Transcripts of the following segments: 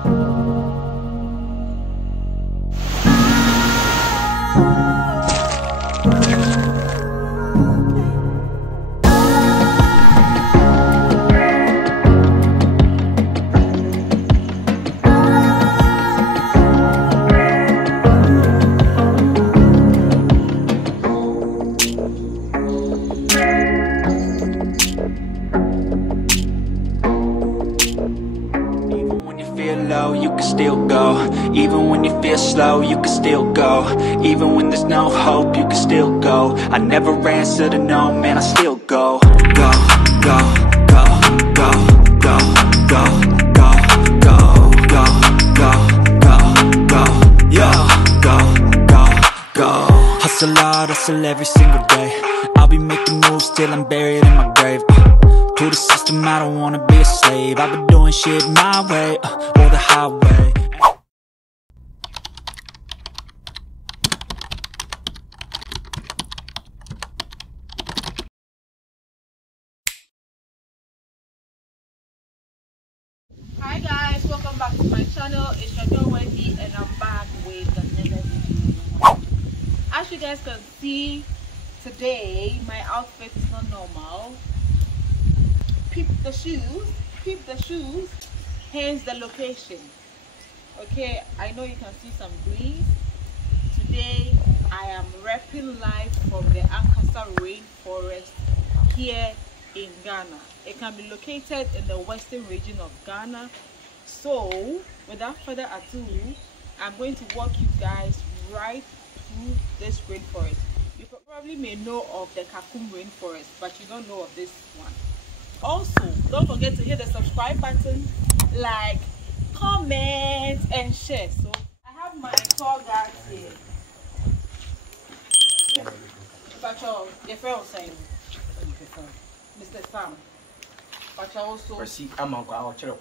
You can still go. Even when you feel slow, you can still go. Even when there's no hope, you can still go. I never answer to no, man, I still go. Go, go, go, go, go, go, go, go, go, go, go, go, yo, go, go, go. Hustle hard, hustle every single day. I'll be making moves till I'm buried in my grave. To the system, I don't wanna be a slave. I've been doing shit my way, or the highway. Hi guys, welcome back to my channel. It's your girl Wendy and I'm back with another video. As you guys can see, today my outfit is not normal. Peep the shoes, hence the location. Okay, I know you can see some breeze. Today I am repping live from the Ankasa rainforest here in Ghana. It can be located in the western region of Ghana. So without further ado, I'm going to walk you guys right through this rainforest. You probably may know of the Kakum rainforest, but you don't know of this one. Also, don't forget to hit the subscribe button, like, comment, and share. So I have my tour guide here. But your friend saying, Mr. Sam. But also, I'm on our chair.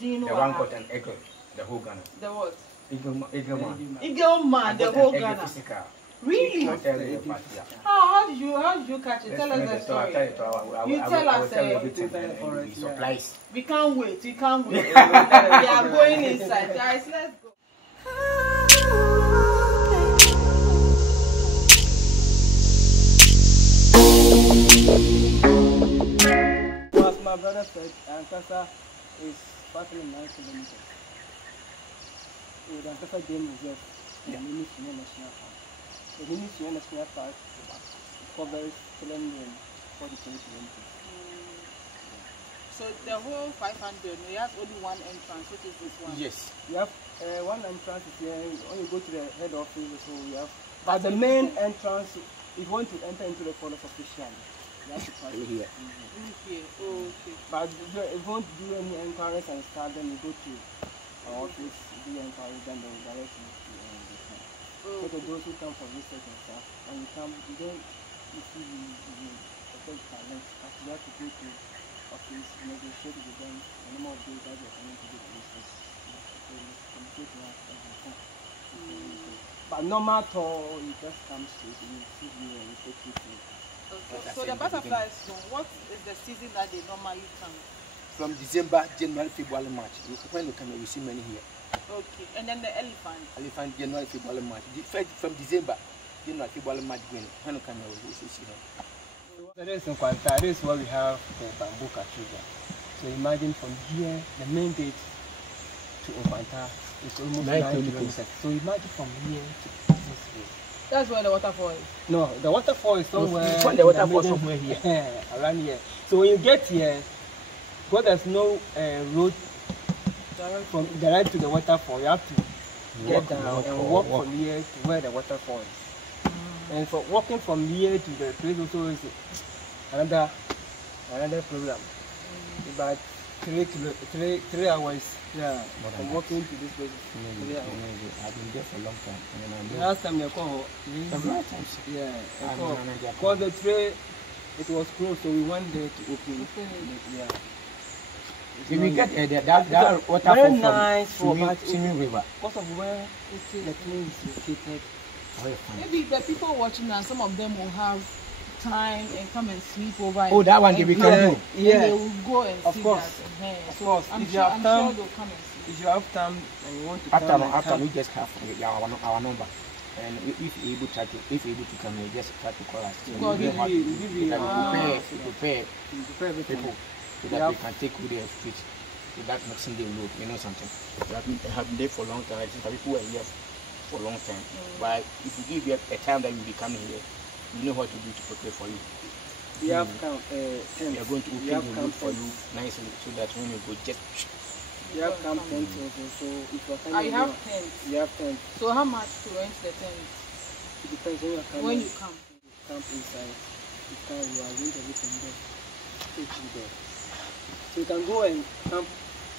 Do you know the one got an eagle, the whole Ghana. The what? Eagle man. Eagle man, the whole Ghana. Physical. Really? How did you catch it? Tell us the story. You tell us everything. Supplies. We can't wait. We are going inside. Guys, let's go. As my brother said, Ankasa is 509 kilometers. The Ankasa Game Reserve in the National Park. The National Park covers 340 kilometers. So the whole 500, we have only one entrance, which is this one. Yes. We have one entrance is here. When you go to the head office, so we have. But the main entrance, if you want to enter into the forest officially, you have to pass here. Okay. Okay. But if you want to do any inquiries and start, then you go to our office, do your inquiries, then they will direct you to the camp. So for those who come for research and stuff, when you come, you don't see the effect talent, but you have to go to office, negotiate with them, the number of days that you're coming to do the research. Communicate with us every time. But normal tour, you just come straight, you see you and you take you to. Okay. So the butterflies, what is the season that they normally come? From December, January, February, March. When you come, you see many here. Okay. And then the elephant? Elephant, January, February, March. From December, January, February, March, when you come, you see them. There is in Kwanta, this is where we have the bamboo cathedral. So imagine from here, the main gate to Kwanta is almost 9 kilometers. So imagine from here to this way. That's where the waterfall is? No, the waterfall is somewhere. The waterfall somewhere here. Around here. So when you get here, because there's no road direct to the waterfall, you have to get down and walk from here to where the waterfall is. And for walking from here to the place also is another problem. About 3 hours. Yeah, from walking to this place. I've been there for a long time. Last time you called, yeah, because the trail it was closed, so we went there to open it. Yeah. If we get that waterfall very nice from swimming river. Because of where the place is located. Maybe the people watching and some of them will have time and come and sleep over. Oh, that one we can do. Yeah. They will go and Of see course. that. Of course. I'm If sure, you have I'm time, sure they'll come and see. if you have time and you want to come, After we just have our number, and if you're able to come, you just try to call us. God, We prepare people so that we can take you there straight. So that Maxine Day Road, you know something. We have been there for a long time. I think people were here for a long time. But if you give you a time that you'll be coming here, you know what to do to prepare for you. We have come. We are going to open the road for you nicely so that when you go, just. You have camp tents also, so if you're coming, I have tents. You have tents. So how much to rent the tent? It depends when you're coming. When you come. You camp inside. You arrange everything there. Take you there. So you can go and camp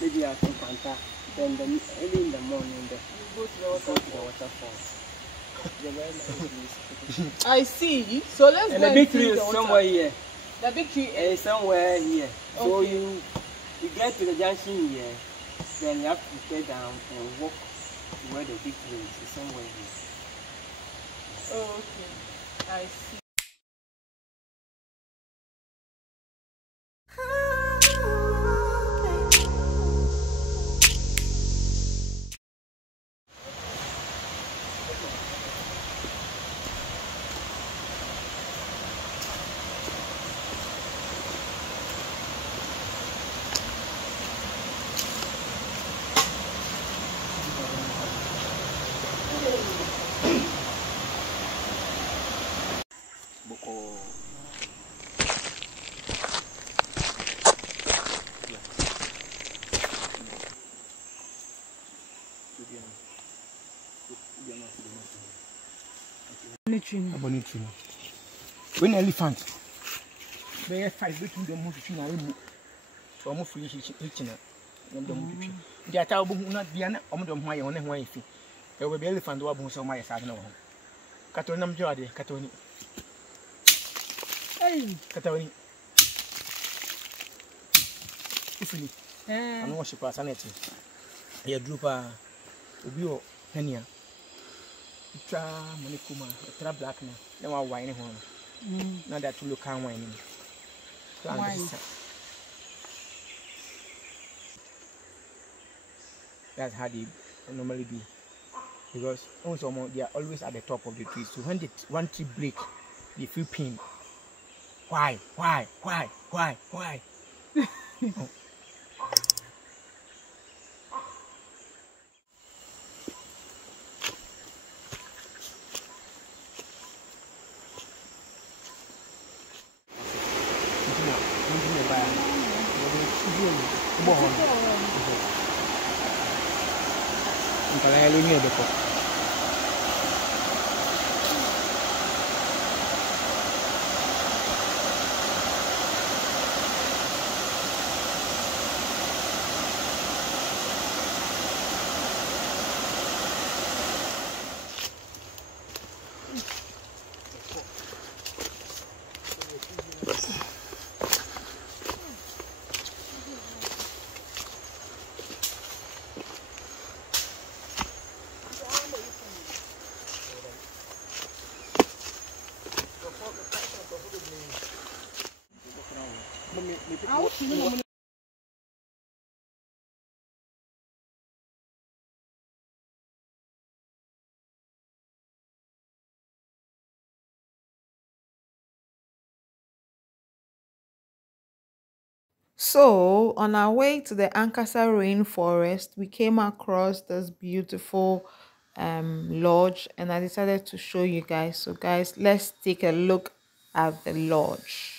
maybe at Ankasa. Then early in the morning, there. You go to the waterfall. The very nice. I see. So let's and go the big and tree see is the somewhere water. here. The big tree It's somewhere here. So Okay. you get to the junction here, then you have to get down and walk to where the big tree is. It's somewhere here. Oh, okay. I see. When elephant, they are fight between them between our room. So I'm free hitching it. The attack will not be an omdom why on one fee. There will be elephant who so my side. Catonam Jody, Catoni. Hey, Catoni. If I worship our sanity. A drooper, Ubio, Henia. Tra Monicuma, a trap black man, no one whining home. Not that to look and whining. That's how they normally be. Because also they are always at the top of the tree. So when the one tree break, they feel pain. Why? Oh. So, on our way to the Ankasa rainforest, we came across this beautiful lodge, and I decided to show you guys. So, guys, let's take a look at the lodge.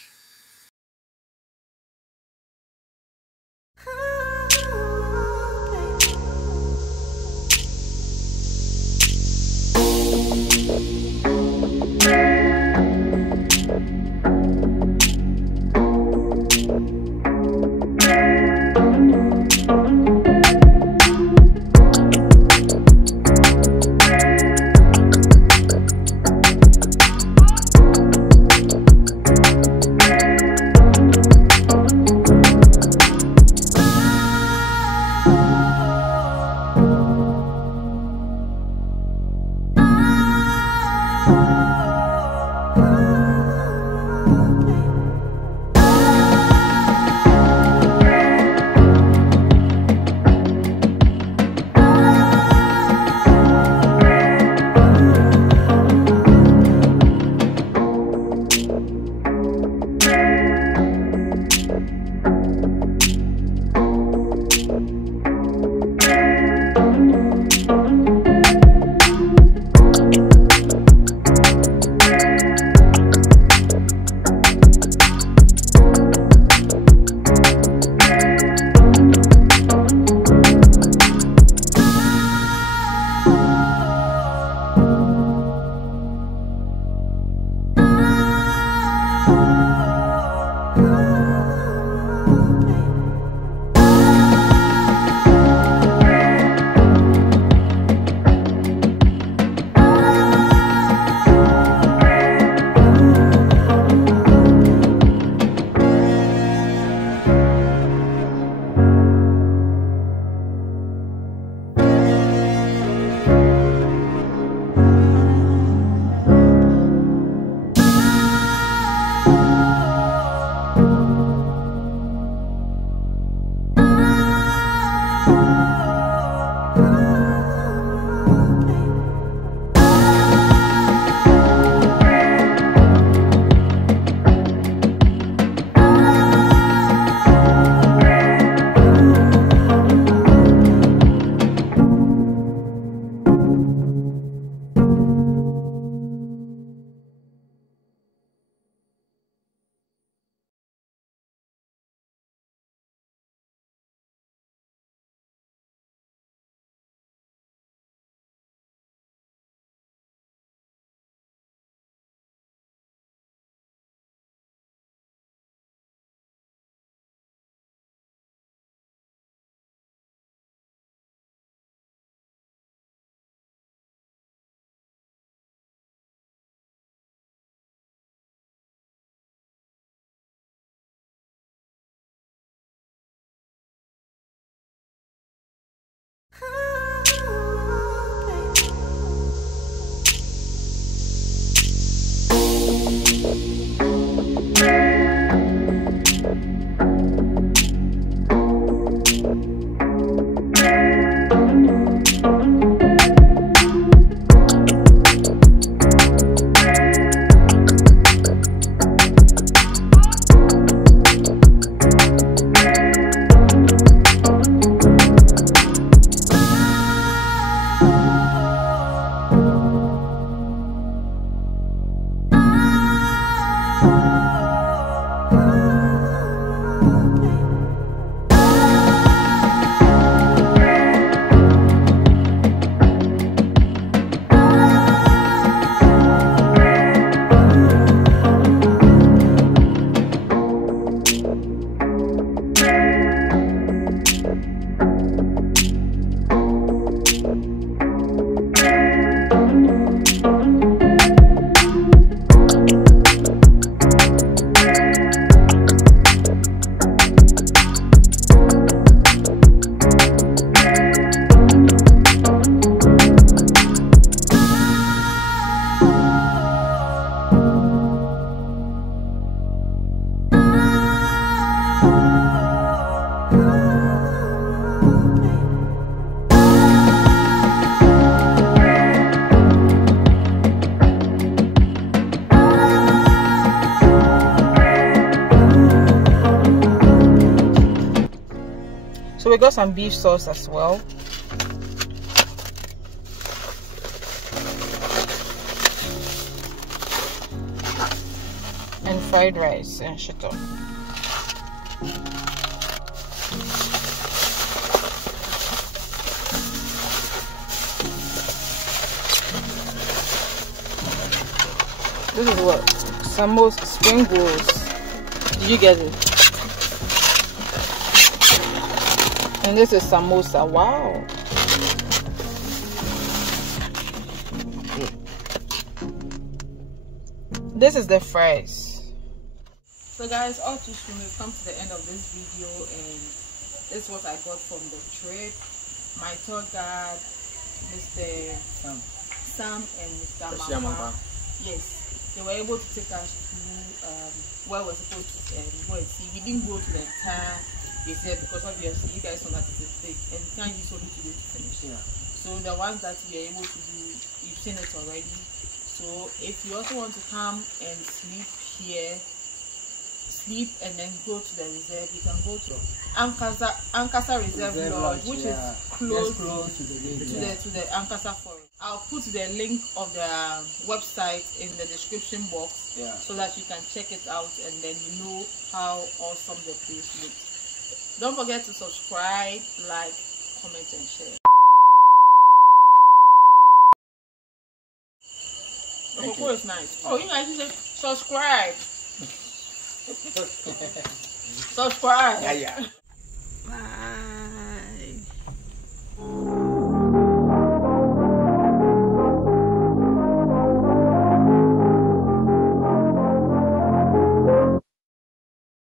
got some beef sauce as well. And fried rice and shit up. This is what? Samosa spring rolls. Did you get it? And this is samosa. Wow. This is the fries. So guys, all too soon we've come to the end of this video, and this is what I got from the trip. My tour guide, Mr. Sam and Mr. Mama. Yes. They were able to take us to where we're supposed to go and see. We didn't go to the entire reserve because obviously you guys know that it is big and you can't use only to do to finish. Yeah. So the ones that we are able to do, you've seen it already. So if you also want to come and sleep here, and then go to the reserve, you can go to Ankasa Reserve Lodge, which is close to the Ankasa forest. I'll put the link of the website in the description box, so that you can check it out and then you know how awesome the place looks. Don't forget to subscribe, like, comment and share. The cocoa is nice. Oh, you guys should subscribe. Subscribe. Yeah.